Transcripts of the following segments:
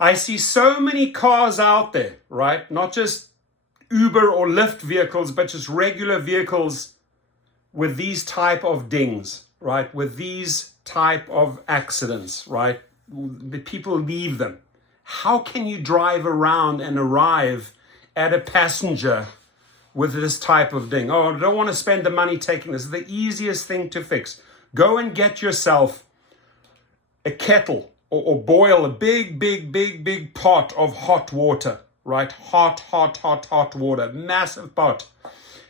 I see so many cars out there, right? Not just Uber or Lyft vehicles, but just regular vehicles with these type of dings, right? With these type of accidents, right? The people leave them. How can you drive around and arrive at a passenger with this type of ding? Oh, I don't want to spend the money taking this. The easiest thing to fix. Go and get yourself a kettle or boil a big pot of hot water, right? Hot water, massive pot.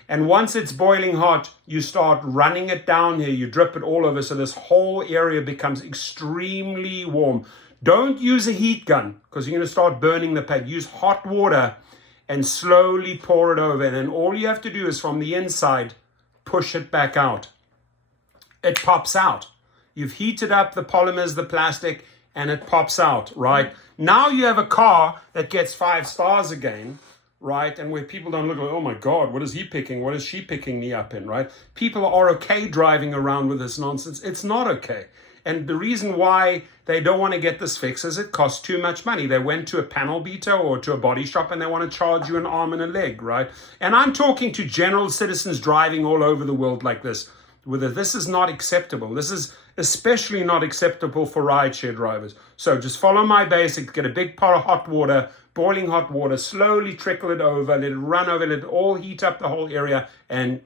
And once it's boiling hot, you start running it down here. You drip it all over so this whole area becomes extremely warm. Don't use a heat gun because you're going to start burning the paint. Use hot water and slowly pour it over. And then all you have to do is from the inside, push it back out. It pops out. You've heated up the polymers, the plastic, and it pops out, right? Now you have a car that gets 5 stars again, right? And where people don't look like, oh my God, what is he picking? What is she picking me up in, right? People are okay driving around with this nonsense. It's not okay. And the reason why they don't want to get this fixed is it costs too much money. They went to a panel beater or to a body shop and they want to charge you an arm and a leg, right? And I'm talking to general citizens driving all over the world like this. This is not acceptable. This is especially not acceptable for rideshare drivers. So just follow my basics. Get a big pot of hot water, boiling hot water, slowly trickle it over, let it run over, let it all heat up the whole area, and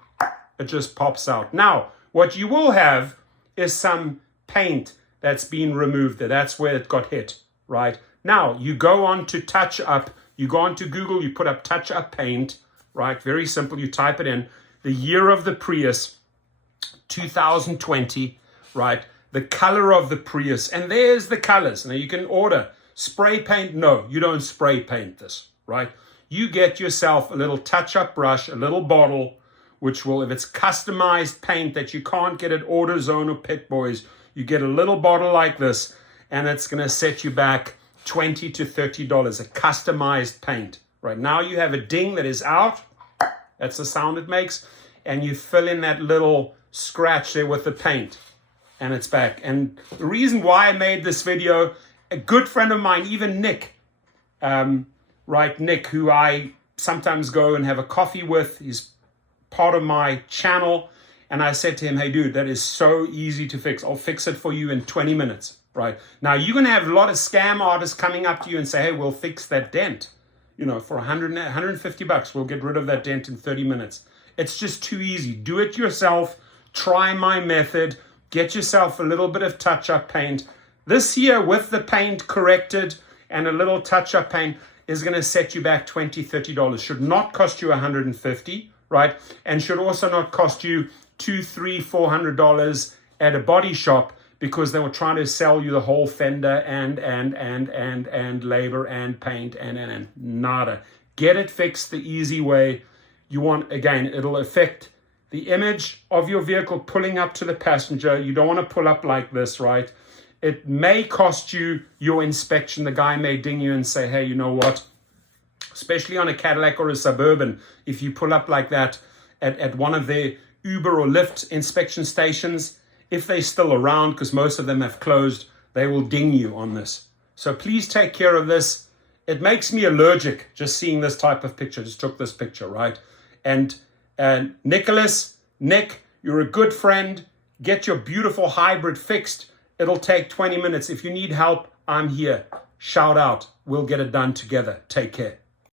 it just pops out. Now, what you will have is some paint that's been removed there. That's where it got hit, right? Now, you go on to touch up. You go on to Google, you put up touch up paint, right? Very simple. You type it in. The year of the Prius, 2020, right? The color of the Prius, and there's the colors. Now you can order spray paint. No, you don't spray paint this, right? You get yourself a little touch-up brush, a little bottle, which will, if it's customized paint that you can't get at AutoZone or Pit Boys, you get a little bottle like this, and it's going to set you back $20 to $30, a customized paint. Right now you have a ding that is out. That's the sound it makes. And you fill in that little scratch there with the paint, and it's back. And the reason why I made this video, a good friend of mine, even Nick, Nick, who I sometimes go and have a coffee with, he's part of my channel, and I said to him, hey dude, that is so easy to fix. I'll fix it for you in 20 minutes, right? Now you're going to have a lot of scam artists coming up to you and say, hey, we'll fix that dent, for 150 bucks, we'll get rid of that dent in 30 minutes. It's just too easy. Do it yourself. Try my method. Get yourself a little bit of touch-up paint. This here, with the paint corrected and a little touch-up paint, is going to set you back $20, $30. Should not cost you $150, right? And should also not cost you $200, $300, $400 at a body shop, because they were trying to sell you the whole fender and labor and paint and nada. Get it fixed the easy way. You want, again, it'll affect the image of your vehicle pulling up to the passenger. You don't want to pull up like this, right? It may cost you your inspection. The guy may ding you and say, hey, you know what? Especially on a Cadillac or a Suburban, if you pull up like that at one of their Uber or Lyft inspection stations, if they're still around, because most of them have closed, they will ding you on this. So please take care of this. It makes me allergic just seeing this type of picture. Just took this picture, right? And Nick, you're a good friend. Get your beautiful hybrid fixed. It'll take 20 minutes. If you need help, I'm here. Shout out. We'll get it done together. Take care.